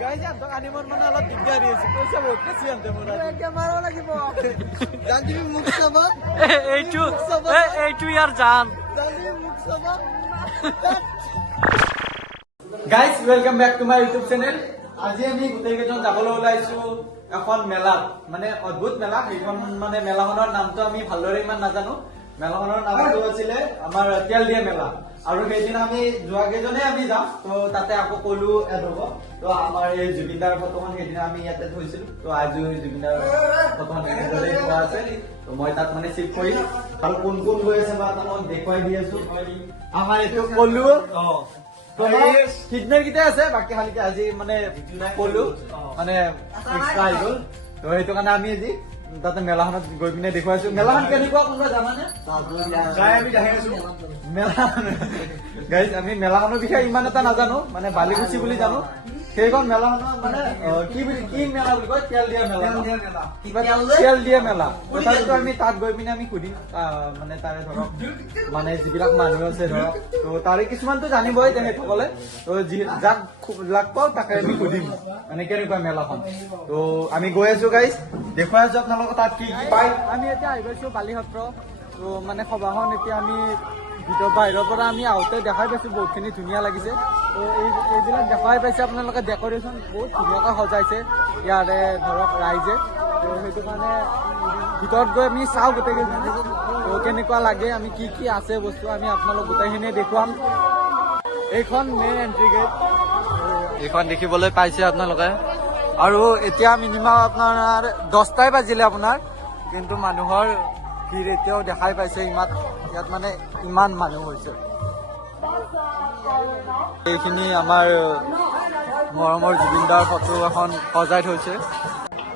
Guys আনক আনিবৰ মানে অলপ দিগদাৰি হৈছে পইচা বহুত বেছি আনতে মোৰ এতিয়া মাৰিব লাগিব জানি মুখ চাবা এইটো ইয়াৰ জান জানি মুখ চাবা guys welcome back to my YouTube channel আজি আমি গোটেই কেইজন যাবলৈ ওলাইছো এখন মেলাত মানে অদ্ভুত মেলা এইখন মানে মেলাখনৰ নামটো আমি ভালদৰে ইমান নাজানো মেলাখনৰ নামটো আছিল আমাৰ তেল দিয়া মেলা আৰু সেইদিন আমি যোৱা কেইজনে আমি যাম তো তাতে আকৌ কলো এড হ'ব তো আমাৰ এই জুবিনদাৰ ফটোখন সেইদিন আমি ইয়াতে থৈছিলো তো আজি জুবিনদাৰ ফটোখন এনেদৰে থোৱা আছে তো মই তাত মানে চিফ কৰিম আৰু কোন কোন গৈ আছে বা আপোনাক দেখুৱাই দি আছো আমাৰ এইটো কলো সিদিনাৰ কেইটা আছে বাকী খালি আজি মানে কলো মানে এক্সট্ৰা আহি গ'ল তো সেইটো কাৰণে আমি আজি তাতে মেলাখনত গৈ পিনে দেখুৱাইছো মেলাখন কেনেকুৱা কোনোবা জানানে গাইজ আমি মেলাখনৰ বিষয়ে ইমান এটা নাজানো মানে বালিকুচি বুলি জানো সেইখন মেলাখনৰ মানে কি মেলা বুলি কয় তেল দিয়া মেলা তেল দিয়া মেলা তথাপিতো আমি তাত গৈ পিনে আমি সুধিম মানে তাৰে ধৰক মানে যিবিলাক মানুহ আছে ধৰক তো তাৰে কিছুমানতো জানিবই তেখেতসকলে তো যাক লাগ পাওঁ তাকে আমি সুধিম মানে কেনেকুৱা মেলাখন তো আমি গৈ আছো গাইজ দেখুৱাই আছো আপোনালোকক তাত কি কি পায় আমি এতিয়া আহি পাইছো বালি সত্ৰ তো মানে সভাখন এতিয়া আমি বাহিৰৰ পৰা আমি আহোঁতে দেখাই পাইছো বহুতখিনি ধুনীয়া লাগিছে তো এইবিলাক দেখাই পাইছে আপোনালোকে ডেকৰেশ্যন বহুত ধুনীয়াকৈ সজাইছে ইয়াৰে ধৰক ৰাইজে তো সেইটো কাৰণে ভিতৰত গৈ আমি চাওঁ গোটেইকেইজনে তো কেনেকুৱা লাগে আমি কি কি আছে বস্তু আমি আপোনালোক গোটেইখিনিয়ে দেখুৱাম এইখন মেইন এণ্ট্ৰি গেট এইখন দেখিবলৈ পাইছে আপোনালোকে আৰু এতিয়া মিনিমাম আপোনাৰ 10টাই বাজিলে আপোনাৰ কিন্তু মানুহৰ ভিৰ এতিয়াও দেখাই পাইছে ইয়াত মানে ইমান মানুহ হৈছে এইখিনি আমাৰ মৰমৰ জুবিনদাৰ ফটো এখন সজাই থৈছে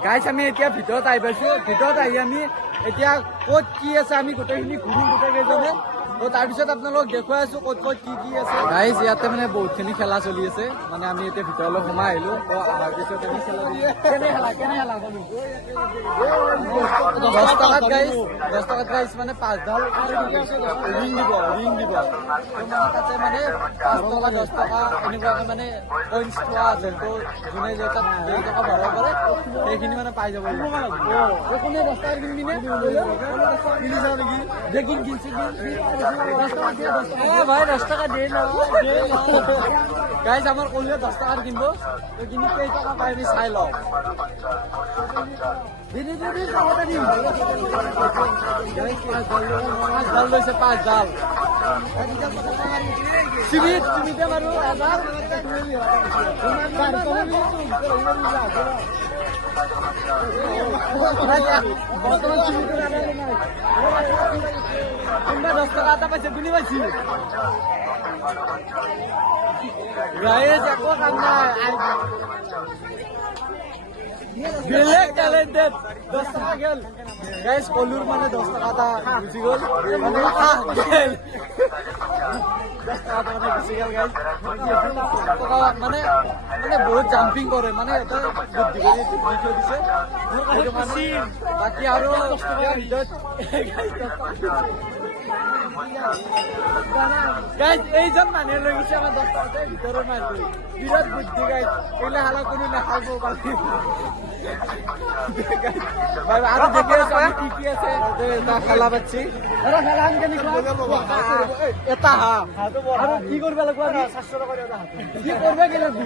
গাইজ আমি এতিয়া ভিতৰত আহি পাইছো ভিতৰত আহি আমি এতিয়া ক'ত কি আছে আমি গোটেইখিনি ঘূৰিম গোটেইকেইজনে তো তাৰপিছত আপোনালোকক দেখুৱাই আছো ক'ত ক'ত কি কি আছে গাইজ ইয়াতে মানে বহুতখিনি খেলা চলি আছে মানে আমি এতিয়া ভিতৰলৈ সোমাই আহিলো তো অহাৰ পিছত আমি খেলা 10 টকাত গাইজ মানে 5ডাল ৰিং দিব তাতে মানে 5 টকা 10 টকা এনেকুৱাকে মানে পইণ্টছ থোৱা আছে তো যোনে তাত 2 টকা ভৰাব পাৰে সেইখিনি মানে পাই যাব কোনে 10 টকা কিনিবিনে কিনি যাওঁ নেকি দেখি কিনছি ভাই 10 টাকা দিয়ে না গাইজ আমার কলিয়ে 10 টাকার কিনবো তো কিনি কেই টাকা পাই আমি চাই লও দিদি টাকাটা দিন পাঁচ ডাল লৈছে 5 ডাল সিমিতে মারো 10 টাকা আটা পাইছে গুনি পাইছি গাইজ একো কাম নাই বেলেগ ট্যালেন্টেড 10 টাকা গেল গাইজ কলুর মানে 10 টাকা আটা গুছি গেল মানে গেল 10 টাকা মানে গুছি গেল গাইজ মানে বহুত জাম্পিং করে মানে এটা বুদ্ধি করে দিতে দিছে বাকি আরো গাইজ এইজন মানুহে লৈ গৈছে আমাৰ 10 টাকাতে ভিতৰৰ মাৰটো বিৰাট বুদ্ধি গাইজ এইলে হালা কোনো নাখাব বাকি আৰু দেখি আছো আমি কি কি আছে এটা খেলা পাচ্ছি খেলা আমি এটা আৰু কি কৰিব লাগিব আমি 700 টকা কি কৰবে কি লাগবে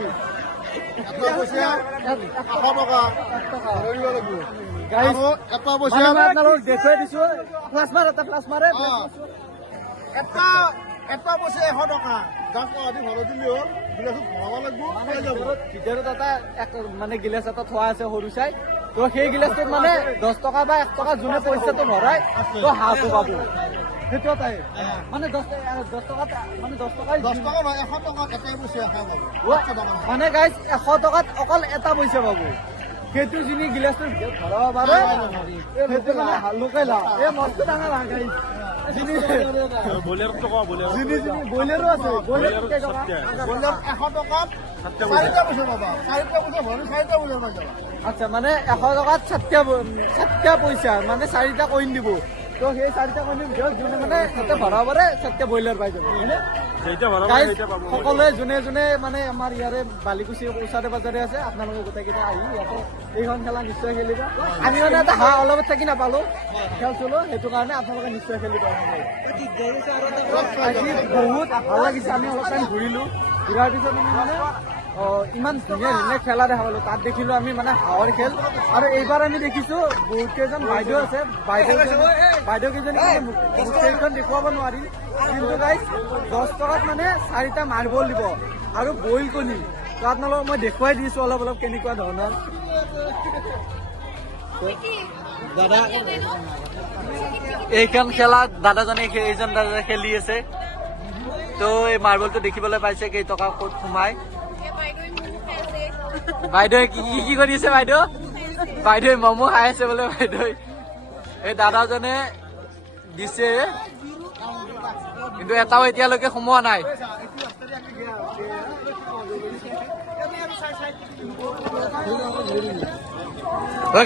দেখুৱাই দিছো ফ্লাছ মাৰে এটা পইচা 100 টকা 10 টকা দি ভৰাই দিলি হ'ল গিলাসত ভৰাব লাগিব ভিতৰত এটা মানে গিলাস এটা থোৱা আছে সৰু চাই তো সেই গিলাসটোত মানে 10 টকা বা 1 টকা যোনে পইচাটো ভৰাই তো হাতো পাব সেইটো তাই মানে 10 টকা মানে 10 টকা নহয় 100 টকা এটাই পইচা খাব মানে গাইজ 100 টকাত অকল এটা পইচা পাব সেইটো যিনি গিলাসটোৰ ভিতৰত ভৰাব পাৰে সেইটো মানে লোকেল এই মস্ত ডাঙৰ গাইজ বইলাৰো আছে বইলাৰ 100 টকাত 4টা পইচা পাবা 4টা পইচা ভৰি 4টা বইলাৰ পাই যাবা আচ্ছা মানে 100 টকাত 7টা পইচা মানে 4টা কইন দিব তো সেই 4টা কইনৰ ভিতৰত যোনে মানে তাতে ভৰাব পাৰে 7টা বইলাৰ পাই যাব সকলোৱে যোনে যোনে মানে আমাৰ ইয়াৰে বালিকুচিৰ ওচৰে পাজৰে আছে আপোনালোকে গোটেইকেইটা আহি ইয়াতে এইখন খেলা নিশ্চয় খেলিব আমি মানে এটা অলপ থাকি নাপালো খেল চলো সেইটো কাৰণে আপোনালোকে নিশ্চয় খেলিব আজি বহুত ভাল লাগিছে আমি অলপ টাইম ঘূৰিলো ঘূৰাৰ পিছত আমি মানে ইমান ধুনীয়া ধুনীয়া খেলা দেখা পালো তাত দেখিলো আমি মানে হাঁহৰ খেল আৰু এইবাৰ আমি দেখিছো বহুত কেইজন বাইদেউ আছে বাইদেউ কেইজনী মুখকেইখন দেখুৱাব নোৱাৰিল কিন্তু গাইজ 10 টকাত মানে 4টা মাৰ্বল দিব আৰু বইল কণী তো আপোনালোকক মই দেখুৱাই দিছো অলপ অলপ কেনেকুৱা ধৰণৰ দাদা এইখন খেলা দাদাজনে এইজন দাদা খেলি আছে তো এই মাৰ্বলটো দেখিবলৈ পাইছে কেইটকা ক'ত সোমাই বাইদেউ কি কৰি আছে বাইদেউ মমো খাই আছে বোলে বাইদেউ এই দাদাজনে দিছে কিন্তু এটাও এতিয়ালৈকে সোমোৱা নাই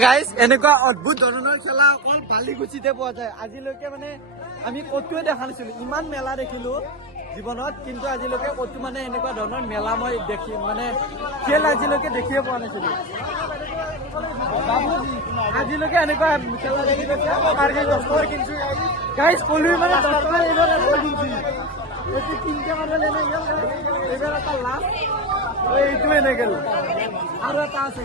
গাইজ এনেকুৱা অদ্ভুত ধৰণৰ খেলা অকল বালিকুচিতে পোৱা যায় আজিলৈকে মানে আমি ক'তোৱে দেখা নাছিলো ইমান মেলা দেখিলো জীৱনত কিন্তু আজিলৈকে ক'তো মানে এনেকুৱা ধৰণৰ মেলা মই দেখি মানে খেল আজিলৈকে দেখিয়ে পোৱা নাছিলো আজিলৈকে এনেকুৱা খেলা দেখি গাইজ কলোৱে মানে 10 টকা এইবাৰ কিনছি 3টা মাৰ্বল এনে গেল এইবাৰ এটা লাষ্ট এইটো এনে গেল আৰু এটা আছে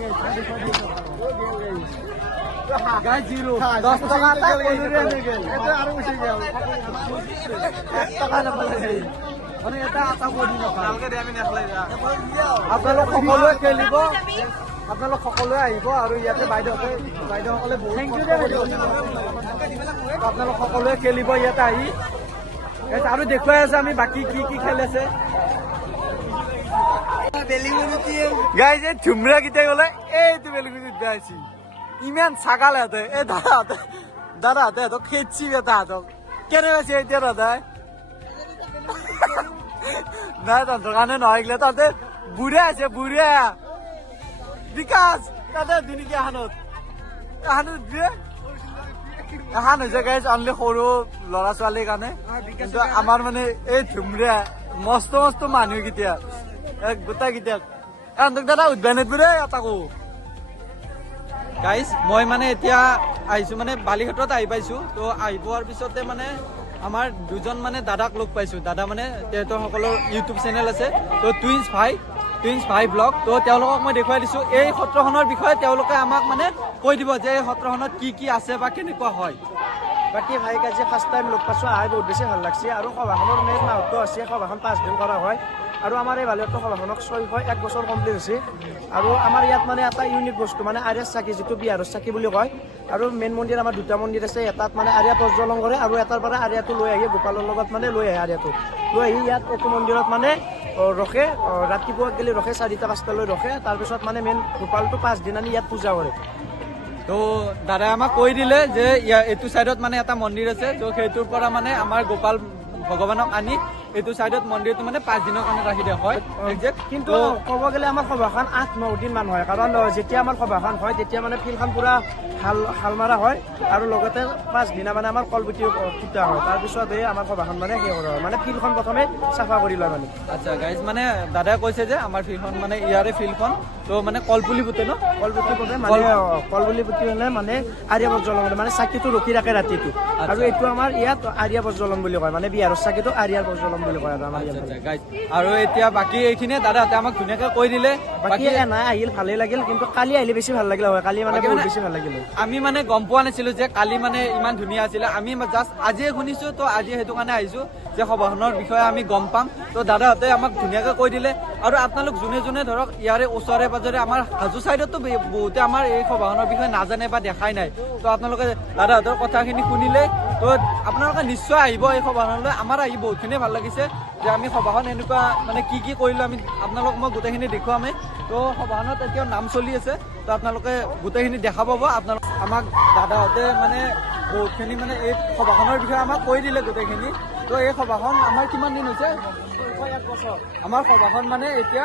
গাইজ 10 টকা এটা কলোৰে এনে গেল এটা আৰু উঠি গেল 1 টকা নাপালে মানে এটা আটা কৰি আপোনালোক সকলোৱে খেলিব আপোনালোক সকলোৱে আহিব আৰু ইয়াতে বাইদেউসকলে বহুত আপোনালোক সকলোৱে খেলিব ইয়াতে আহি আৰু দেখুৱাই আছে আমি বাকী কি খেল আছে গাইজ এই ঝুমৰা কেইটা গলে এইটো বেলুগুৰিত যাইছি ইমান ছাগাল হেঁতে এই দাদাহঁতে সিহঁতক খেদছি বেটাহঁতক কেনে পাইছে এতিয়া দাদাই নাই তহঁতৰ কাৰণে নহয় গলে তহঁতে বুঢ়া আছে বুঢ়া বিকাশ তাতে দিনকি এখানত দিয়ে এখন হৈছে গাইজ অনলি সৰু ল'ৰা ছোৱালীৰ কাৰণে কিন্তু আমাৰ মানে এই ঝুমৰা মস্ত মস্ত মানুহ কেতিয়া গোটাই কেতিয়া এহঁতক দাদা উদ্যানত বোৰে তাকো গাইজ মই মানে এতিয়া আহিছো মানে বালিঘাটত আহি পাইছো তো আহি পোৱাৰ পিছতে মানে আমাৰ দুজন মানে দাদাক লগ পাইছো দাদা মানে তেহেঁতৰ সকলৰ ইউটিউব চেনেল আছে তো টুইন্স ভাই ব্লগ তো তেওঁলোকক মই দেখুৱাই দিছো এই সত্ৰখনৰ বিষয়ে তেওঁলোকে আমাক মানে কৈ দিব যে এই সত্ৰখনত কি আছে বা কেনেকুৱা হয় বাকী ভাইক আজি ফাৰ্ষ্ট টাইম লগ পাইছো আহি বহুত বেছি ভাল লাগছে আৰু সভাখনৰ মেইন মাহত্ব আছে সভাখন 5 দিন কৰা হয় আৰু আমাৰ এই বালিঘাটৰ সভাখনক 1 বছৰ কমপ্লিট হৈছে আৰু আমাৰ ইয়াত মানে এটা ইউনিক বস্তু মানে আৰ্যাৰ চাকি যিটো বিহাৰৰ চাকি বুলি কয় আৰু মেইন মন্দিৰ আমাৰ 2টা মন্দিৰ আছে এটাত মানে আৰ্যা প্ৰজ্বলন কৰে আৰু এটাৰ পৰা আৰ্যাটো লৈ আহি গোপালৰ লগত মানে লৈ আহে আৰ্যাটো লৈ আহি ইয়াত এইটো মন্দিৰত মানে ৰখে ৰাতিপুৱা গেলি ৰখে 4টা 5টালৈ ৰখে তাৰপিছত মানে মেইন গোপালটো 5 দিন আনি ইয়াত পূজা কৰে তো দাদাই আমাক কৈ দিলে যে এইটো চাইডত মানে এটা মন্দিৰ আছে তো সেইটোৰ পৰা মানে আমাৰ গোপাল ভগৱানক আনি এইটো চাইডত মন্দিৰটো মানে 5 দিনৰ কাৰণে ৰাখি দিয়া হয় কিন্তু ক'ব গ'লে আমাৰ সভাখন 8-9 দিন মান হয় কাৰণ যেতিয়া আমাৰ সভাখন হয় তেতিয়া মানে ফিল্ডখন পুৰা হাল মাৰা হয় আৰু লগতে 5 দিনা মানে আমাৰ কলগুটি ফুটা হয় তাৰপিছত এই আমাৰ সভাখন মানে সেই কৰা হয় মানে ফিল্ডখন প্ৰথমে চাফা কৰি লয় মানে আচ্ছা গাইজ মানে দাদাই কৈছে যে আমাৰ ফিল্ডখন মানে ইয়াৰে ফিল্ডখন তো মানে কলপুলি পুতে ন কলপুলি পুতে মানে কলপুলি পুতি হ'লে মানে আৰ্যা প্ৰজ্বলন মানে চাকিটো ৰখি ৰাখে ৰাতিটো আৰু এইটো আমাৰ ইয়াত আৰ্যা প্ৰজ্বলন বুলি কয় মানে বিহাৰৰ চাকিটো আৰ্যাৰ প্ৰজ্বলন বুলি কয় আমাৰ ইয়াত গাইজ আৰু এতিয়া বাকী এইখিনিয়ে দাদাহঁতে আমাক ধুনীয়াকৈ কৈ দিলে বাকী নাই আহিল ভালেই লাগিল কিন্তু কালি আহিলে বেছি ভাল লাগিল হয় কালি মানে বহুত বেছি ভাল লাগিল আমি মানে গম পোৱা নাছিলো যে কালি মানে ইমান ধুনীয়া আছিলে আমি জাষ্ট আজিয়ে শুনিছো তো আজি সেইটো কাৰণে আহিছো যে সভাখনৰ বিষয়ে আমি গম পাম তো দাদাহঁতে আমাক ধুনীয়াকৈ কৈ দিলে আৰু আপোনালোক যোনে যোনে ধৰক ইয়াৰে ওচৰে পাজৰে আমাৰ হাজো চাইডতো বহুতে আমাৰ এই সভাখনৰ বিষয়ে নাজানে বা দেখাই নাই তো আপোনালোকে দাদাহঁতৰ কথাখিনি শুনিলে তো আপোনালোকে নিশ্চয় আহিব এই সভাখনলৈ আমাৰ আহি বহুতখিনি ভাল লাগিছে যে আমি সভাখন এনেকুৱা মানে কি কৰিলো আমি আপোনালোক মই গোটেইখিনি দেখুৱামেই তো সভাখনত এতিয়াও নাম চলি আছে তো আপোনালোকে গোটেইখিনি দেখা পাব আপোনালোক আমাক দাদাহঁতে মানে বহুতখিনি মানে এই সভাখনৰ বিষয়ে আমাক কৈ দিলে গোটেইখিনি তো এই সভাখন আমাৰ কিমান দিন হৈছে 601 বছৰ আমাৰ সভাখন মানে এতিয়া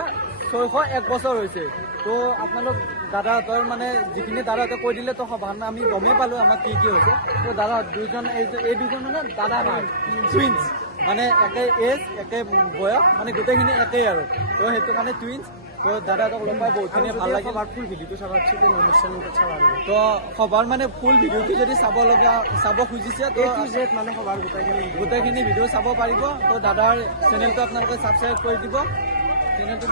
601 বছৰ হৈছে তো আপোনালোক দাদাহঁতৰ মানে যিখিনি দাদাহঁতে কৈ দিলে তো সভাখন আমি গমেই পালোঁ আমাক কি হৈছে তো দাদা দুজন এই দুজন মানে দাদা টুইন্স মানে একে এজ একে বয়স মানে গোটেইখিনি একেই আৰু তো সেইটো কাৰণে টুইন্স তো দাদাহঁতক লগ পাই বহুতখিনি ভাল লাগিল সবার ফুল ভিডিওটো চাবা চিকেন অনুষ্ঠান চাবা তো সবার মানে ফুল ভিডিঅ'টো যদি চাব খুজিছে তো জেড মানে সবার গোটেইখিনি ভিডিঅ' চাব পাৰিব তো দাদাৰ চেনেলটো আপোনালোকে ছাবস্ক্ৰাইব কৰি দিব চেনেলটো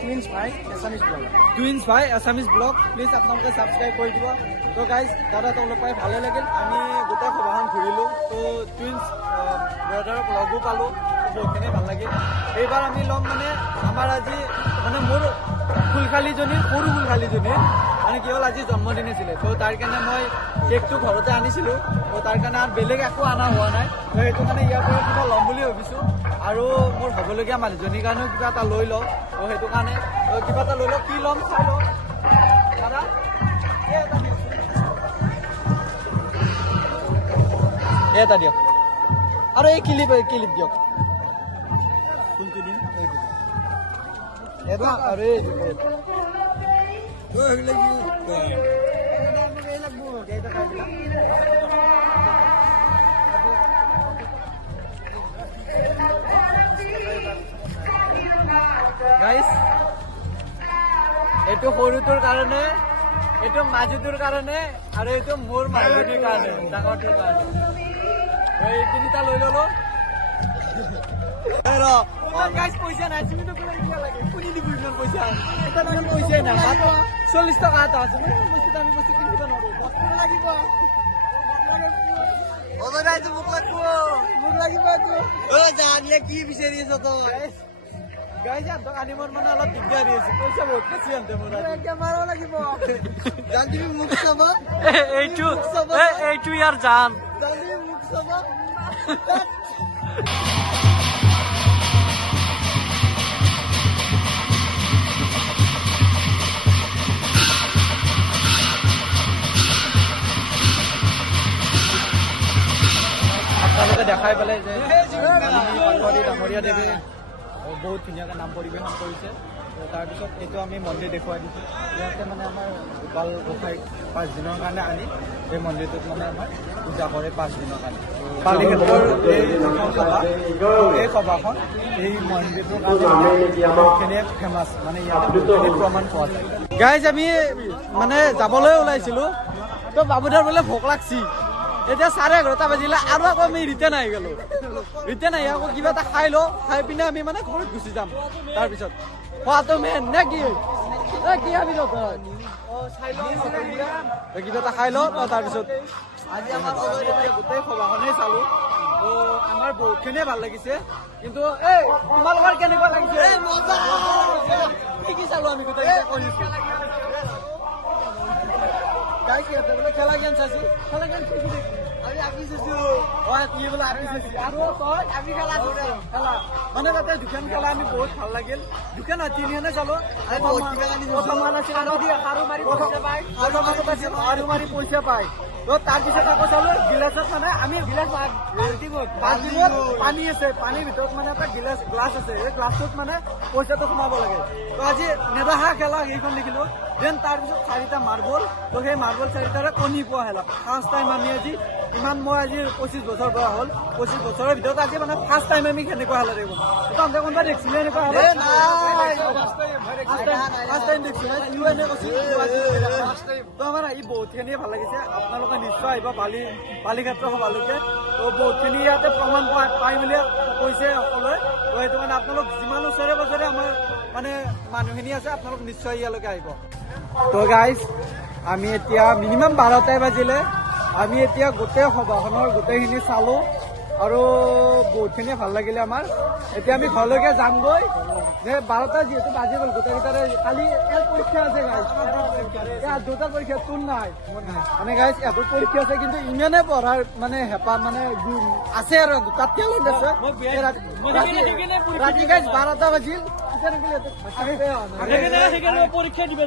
টুইন্স ভাই এছামিজ ব্লগ টুইন্স ভাই এছামিজ ব্লগ প্লিজ আপোনালোকে ছাবস্ক্ৰাইব কৰি দিব তো গাইজ দাদাহঁতক লগ পাই ভালে লাগিল আমি গোটেই সভাখন ঘূৰিলোঁ তো টুইন্স ব্ৰাদাৰক লগো পালোঁ বহুতখিনি ভাল লাগিল এইবাৰ আমি ল'ম মানে আমাৰ আজি মানে মোৰ ফুলখালিজনীৰ সৰু ফুলখালিজনীৰ মানে কি হ'ল আজি জন্মদিন আছিলে তো তাৰ কাৰণে মই কেকটো ঘৰতে আনিছিলোঁ তো তাৰ কাৰণে আৰু বেলেগ একো অনা হোৱা নাই তো সেইটো কাৰণে ইয়াৰ পৰা কিবা ল'ম বুলি ভাবিছোঁ আৰু মোৰ হ'বলগীয়া মানুহজনীৰ কাৰণেও কিবা এটা লৈ লওঁ তো সেইটো কাৰণে কিবা এটা লৈ লওঁ কি ল'ম চাই লওঁ দাদা এটা দিয়ক আৰু এই ক্লিপ দিয়ক কোনটো দিম এটা আৰু এই গাইজ এইটো সৰুটোৰ কাৰণে এইটো মাজুটোৰ কাৰণে আৰু এইটো মোৰ মানুহজনীৰ কাৰণে ডাঙৰটোৰ কাৰণে এই তিনিটা লৈ ললো পইচা নাই তুমি শুনি দিব ইমান পইচা এটা ইমান পইচাই নাই মাত্ৰ 40 টকা এটা আছে বস্তু আমি বস্তু কিনিব নোৱাৰো বস্তু লাগিব মোক লাগিব জানিলে কি বিচাৰি আছ তই গাইজ আনক আনিবৰ মানে অলপ দিগদাৰ হৈছে পইচা বহুত বেছি আনতে মোৰ মাৰিব লাগিব জানি মোক চাব এইটো ইয়াৰ জান জানি মোক চাব আপোনালোকে দেখাই পেলাই যে ডাঙৰীয়া দেৱে বহুত ধুনীয়াকৈ নাম পৰিৱেশন কৰিছে তাৰপিছত এইটো আমি মন্দিৰ দেখুৱাই দিছোঁ ইয়াতে মানে আমাৰ গোপাল গোসাঁইক 5 দিনৰ কাৰণে আনি এই মন্দিৰটোত মানে আমাৰ পূজা কৰে 5 দিনৰ কাৰণে বালিক্ষেত্ৰৰ এই সভাখন এই মন্দিৰটোৰ কাৰণে বহুতখিনিয়ে ফেমাছ মানে ইয়াতে বহুতখিনি প্ৰমাণ পোৱা যায় গাইজ আমি মানে যাবলৈ ওলাইছিলোঁ তো বাবুদাৰ বোলে ভোক লাগছি এতিয়া 11:30 বাজিলে আৰু আকৌ আমি ৰিটাৰ্ণ আহি গ'লো ৰিটাৰ্ণ আহি আকৌ কিবা এটা খাই লওঁ খাই পিনে আমি মানে ঘৰত গুচি যাম তাৰপিছত খোৱাটো মেইন নে কি কি আমি কিবা এটা খাই লওঁ তাৰপিছত আজি আমাৰ গোটেই সভাখনেই চালোঁ তো আমাৰ বহুতখিনিয়ে ভাল লাগিছে কিন্তু এই তোমালোকৰ কেনেকুৱা লাগিছে কি চালোঁ আমি গোটেই কৰিছোঁ খেলা জ্ঞান চাইছো খেলা জ্ঞান আমি আপি চাইছো কি বোলে আপি চাইছো আৰু তই আমি খেলা খেলা মানে তাতে দুখন খেলা আমি বহুত ভাল লাগিল দুখন তিনিখনে চালো আৰু মাৰি পইচা পায় তো তাৰপিছত আকৌ চালো গিলাচত মানে আমি গিলাচ বাল্টিঙত পানী আছে পানীৰ ভিতৰত মানে এটা গ্লাছ আছে এই গ্লাছটোত মানে পইচাটো সোমাব লাগে তো আজি নেদেখা খেলা সেইখন দেখিলো দেন তাৰপিছত 4টা মাৰ্বল তো সেই মাৰ্বল 4টাৰে কণী পোৱা খেলা ফাৰ্ষ্ট টাইম আমি আজি ইমান মই আজি 25 বছৰ বয়স হ'ল 25 বছৰৰ ভিতৰত আজি মানে ফাৰ্ষ্ট টাইম আমি কেনেকুৱা খেলা দেখিব তহঁতে কোনোবা দেখিছিলে এনেকুৱা ফাৰ্ষ্ট টাইম দেখিছো তো আমাৰ আহি বহুতখিনিয়ে ভাল লাগিছে আপোনালোকে নিশ্চয় আহিব বালিক্ষেত্ৰ সভালৈকে তো বহুতখিনি ইয়াতে প্ৰমাণ পাই মেলি কৈছে সকলোৱে তো সেইটো মানে আপোনালোক যিমান ওচৰে পাজৰে আমাৰ মানে মানুহখিনি আছে আপোনালোক নিশ্চয় ইয়ালৈকে আহিব তো গাইজ আমি এতিয়া মিনিমাম 12টাই বাজিলে আমি এতিয়া গোটেই সভাখনৰ গোটেইখিনি চালোঁ আৰু বহুতখিনি ভাল লাগিলে আমাৰ এতিয়া আমি ঘৰলৈকে যামগৈ যে 12টা যিহেতু বাজি গ'ল গোটেইকেইটাৰে কালি পৰীক্ষা আছে গাইজ দুটা পৰীক্ষা তোৰ নাই মানে গাইজ এহঁতৰ পৰীক্ষা আছে কিন্তু ইমানে পঢ়াৰ মানে হেঁপাহ মানে আছে আৰু তাতকে অলপ আছে ৰাতি গাইজ 12টা বাজিল পৰীক্ষা দিব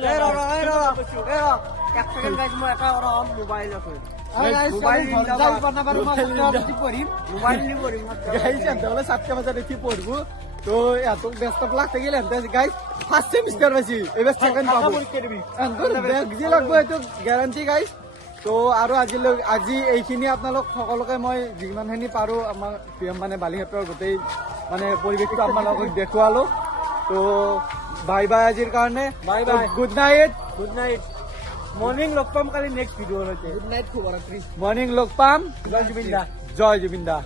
ছাত্র বাজার দেখি পড়বো তো এত ব্যস্ত লাগ থাকিলে গাইজ ফার্স্ট সেমিস্টার পাইছি এবার সেকেন্ড পাবো লাগবো এইটো গ্যারান্টি গাইজ তো তো আৰু আজি এইখিনি আপোনালোক সকলোকে মই যিমানখিনি পাৰোঁ আমাৰ মানে বালিঘাটৰ গোটেই মানে পৰিৱেশটো আপোনালোকক দেখুৱালো। তো বাই বাই আজিৰ কাৰণে, bye bye, good night, good night. Morning লগ পাম কালি নেক্সট ভিডিঅ'লৈকে। গুড নাইট, শুভৰাত্ৰি। মৰ্ণিং লগ পাম। জয় জুবিন দা, জয় জুবিন দা।